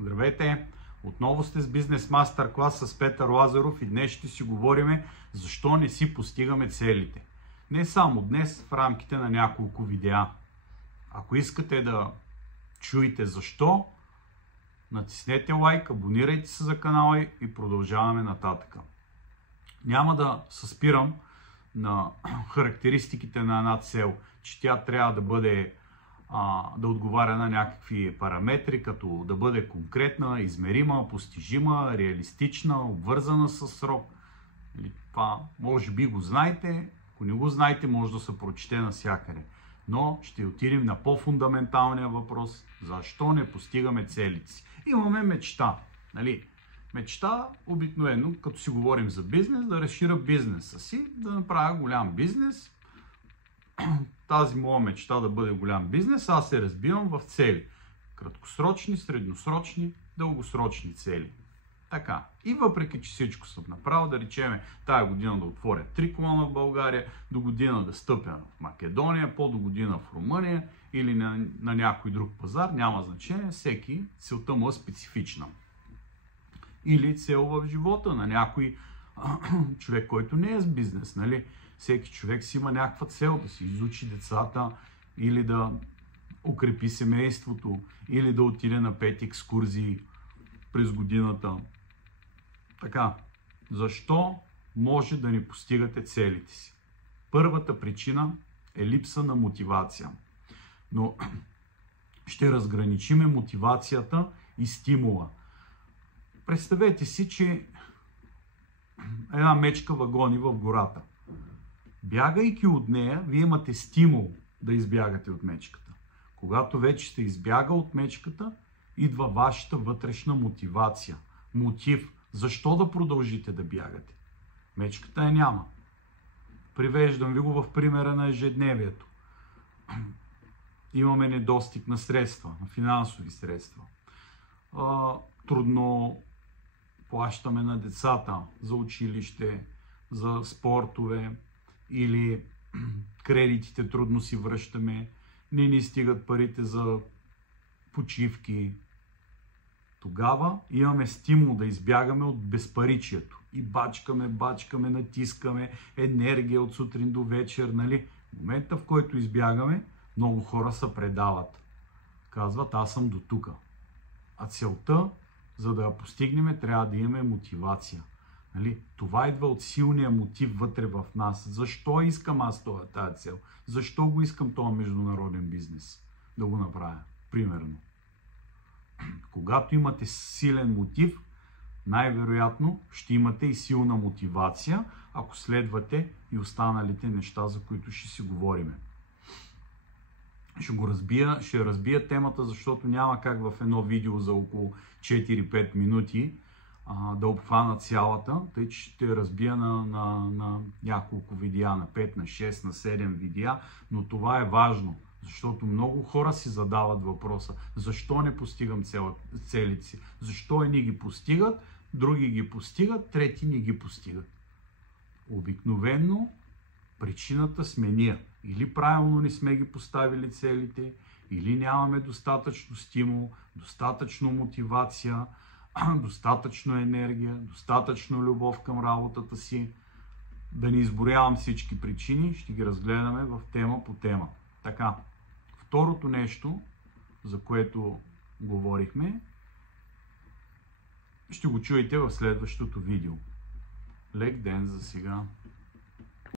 Здравейте! Отново сте с Бизнес Мастер клас с Петър Лазаров и днес ще си говорим защо не си постигаме целите. Не само днес, в рамките на няколко видеа. Ако искате да чуете защо, натиснете лайк, абонирайте се за канала и продължаваме нататък. Няма да се спирам на характеристиките на една цел, че тя трябва да бъде да отговаря на някакви параметри, като да бъде конкретна, измерима, постижима, реалистична, обвързана с срок. Това може би го знаете, ако не го знаете, може да се прочете навсякъде. Но ще отидем на по-фундаменталния въпрос, защо не постигаме целите си. Имаме мечта. Мечта обикновено, като си говорим за бизнес, да разширя бизнеса си, да направя голям бизнес. Тази моя мечта да бъде голям бизнес, аз се разбивам в цели. Краткосрочни, средносрочни, дългосрочни цели. Така. И въпреки, че всичко съм направил, да речеме тая година да отворя 3 колона в България, до година да стъпя в Македония, до година в Румъния или на някой друг пазар, няма значение, всеки целта му е специфична. Или цел в живота на някой човек, който не е с бизнес, нали? Всеки човек си има някаква цел, да си изучи децата, или да укрепи семейството, или да отиде на 5 екскурзии през годината. Така, защо може да не постигате целите си? Първата причина е липса на мотивация. Но ще разграничиме мотивацията и стимула. Представете си, че една мечка вагони в гората. Бягайки от нея, вие имате стимул да избягате от мечката. Когато вече сте избягал от мечката, идва вашата вътрешна мотивация. Мотив. Защо да продължите да бягате? Мечката я няма. Привеждам ви го в примера на ежедневието. Имаме недостиг на средства, на финансови средства. Трудно плащаме на децата за училище, за спортове, или кредитите трудно си връщаме, не ни стигат парите за почивки. Тогава имаме стимул да избягаме от безпаричието. И бачкаме, натискаме, енергия от сутрин до вечер, нали? В момента, в който избягаме, много хора се предават. Казват, аз съм до тука. А целта, за да я постигнем, трябва да имаме мотивация. Това идва от силния мотив вътре в нас. Защо искам аз тази цел? Защо го искам този международен бизнес да го направя? Примерно. Когато имате силен мотив, най-вероятно ще имате и силна мотивация, ако следвате и останалите неща, за които ще си говорим. Ще разбия темата, защото няма как в едно видео за около 4-5 минути да обхвана цялата, тъй че ще разбия на няколко видеа, на 5, на 6, на 7 видеа, но това е важно, защото много хора си задават въпроса, защо не постигам целите си, защо едни ги постигат, други ги постигат, трети не ги постигат. Обикновено причината сме ние. Или правилно не сме ги поставили целите, или нямаме достатъчно стимул, достатъчно мотивация, достатъчно енергия, достатъчно любов към работата си. Да не изброявам всички причини, ще ги разгледаме в тема по тема. Така, второто нещо, за което говорихме, ще го чуете в следващото видео. Лек ден за сега!